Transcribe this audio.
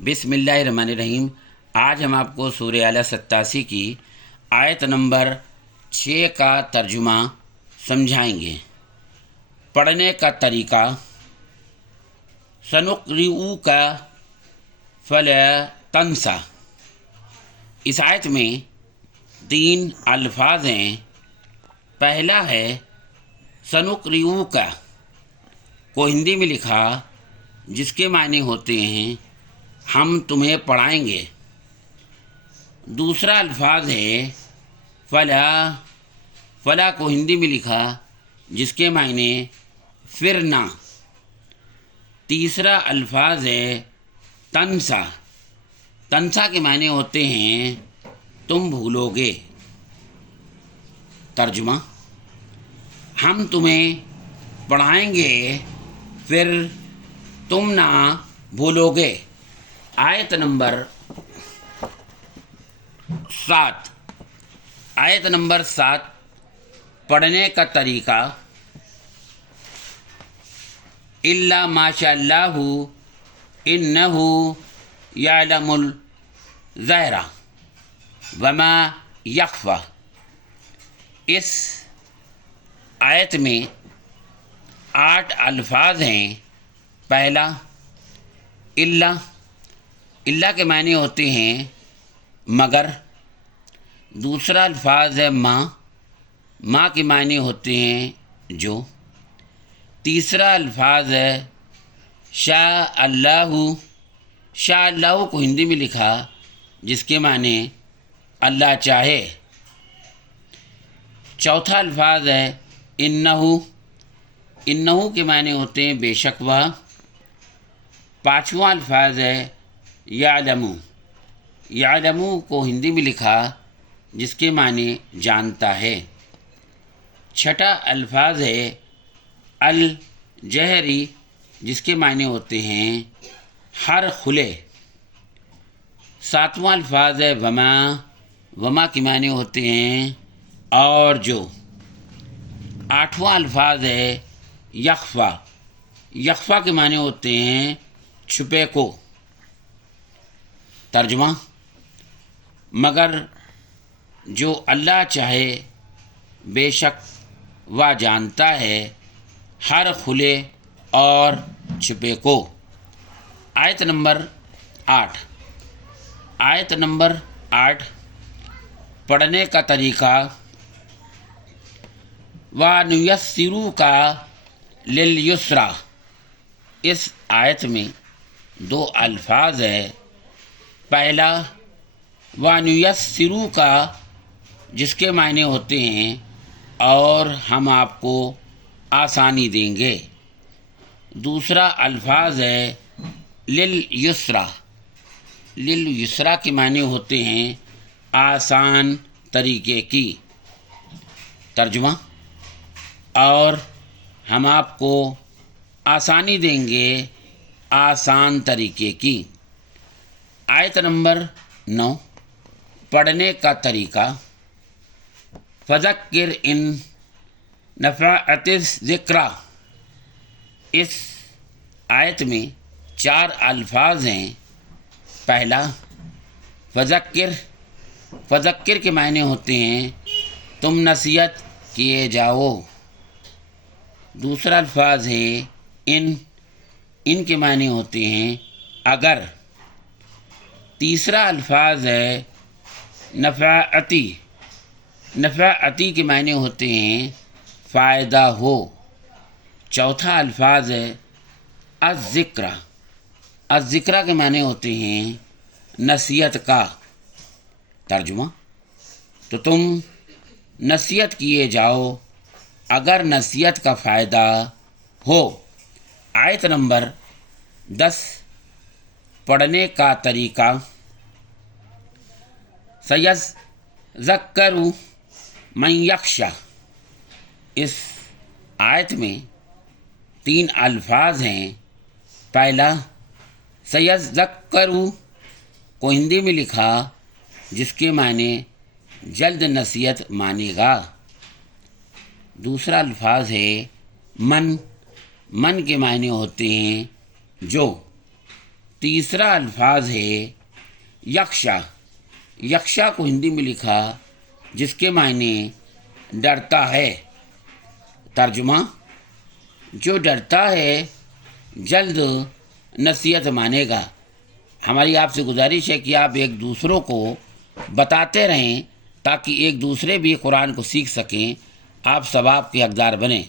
بسم اللہ الرحمن الرحیم۔ آج ہم آپ کو سورہ اعلیٰ 87 کی آیت نمبر 6 کا ترجمہ سمجھائیں گے۔ پڑھنے کا طریقہ: سنقرئک فلا تنسیٰ۔ اس آیت میں 3 الفاظ ہیں۔ پہلا ہے سنقرئک، کو ہندی میں لکھا جس کے معنی ہوتے ہیں ہم تمہیں پڑھائیں گے۔ دوسرا الفاظ ہے فلا، فلا کو ہندی میں لکھا جس کے معنی پھر نہ۔ تیسرا الفاظ ہے تنسیٰ، تنسیٰ کے معنی ہوتے ہیں تم بھولو گے۔ ترجمہ: ہم تمہیں پڑھائیں گے پھر تم نہ بھولو گے۔ آیت نمبر 7۔ آیت نمبر 7 پڑھنے کا طریقہ: الا ما شاء اللہ انہ یعلم الظاہر وما یخفی۔ اس آیت میں 8 الفاظ ہیں۔ پہلا الا، الا کے معنی ہوتے ہیں مگر۔ دوسرا الفاظ ہے ما، ما کے معنی ہوتے ہیں جو۔ تیسرا الفاظ ہے شاء اللہ، شاء اللہ کو ہندی میں لکھا جس کے معنی اللہ چاہے۔ چوتھا الفاظ ہے انہ، انہ کے معنی ہوتے ہیں بے شک وہ۔ پانچواں الفاظ ہے یعلم، یعلم کو ہندی میں لکھا جس کے معنی جانتا ہے۔ چھٹا الفاظ ہے الجہری جس کے معنی ہوتے ہیں ہر کھلے۔ ساتواں الفاظ ہے وما، وما کے معنی ہوتے ہیں اور جو۔ آٹھواں الفاظ ہے یخفی، یخفی کے معنی ہوتے ہیں چھپے کو۔ ترجمہ: مگر جو اللہ چاہے بے شک وہ جانتا ہے ہر کھلے اور چھپے کو۔ آیت نمبر 8۔ آیت نمبر 8 پڑھنے کا طریقہ: وَنُيَسِّرُكَ لِلْيُسْرَىٰ۔ اس آیت میں 2 الفاظ ہیں۔ پہلا وَنُيَسِّرُكَ جس کے معنی ہوتے ہیں اور ہم آپ کو آسانی دیں گے۔ دوسرا الفاظ ہے لِلْيُسْرَىٰ، لِلْيُسْرَىٰ کے معنی ہوتے ہیں آسان طریقے کی۔ ترجمہ: اور ہم آپ کو آسانی دیں گے آسان طریقے کی۔ آیت نمبر 9 پڑھنے کا طریقہ: فذکر ان نفعت الذکریٰ۔ اس آیت میں 4 الفاظ ہیں۔ پہلا فذکر، فذکر کے معنی ہوتے ہیں تم نصیحت کیے جاؤ۔ دوسرا الفاظ ہے ان، ان کے معنی ہوتے ہیں اگر۔ تیسرا الفاظ ہے نفعتی، نفعتی کے معنی ہوتے ہیں فائدہ ہو۔ چوتھا الفاظ ہے الذکریٰ، الذکریٰ کے معنی ہوتے ہیں نصیحت کا۔ ترجمہ: تو تم نصیحت کیے جاؤ اگر نصیحت کا فائدہ ہو۔ آیت نمبر 10 پڑھنے کا طریقہ: سیذکر من یخشی۔ اس آیت میں 3 الفاظ ہیں۔ پہلا سیذکر کو ہندی میں لکھا جس کے معنی جلد نصیحت مانے گا۔ دوسرا الفاظ ہے من، من کے معنی ہوتے ہیں جو۔ تیسرا الفاظ ہے یخشا۔ یخشا کو ہندی میں لکھا جس کے معنی ڈرتا ہے۔ ترجمہ: جو ڈرتا ہے جلد نصیحت مانے گا۔ ہماری آپ سے گزارش ہے کہ آپ ایک دوسروں کو بتاتے رہیں تاکہ ایک دوسرے بھی قرآن کو سیکھ سکیں، آپ ثواب کے حقدار بنیں۔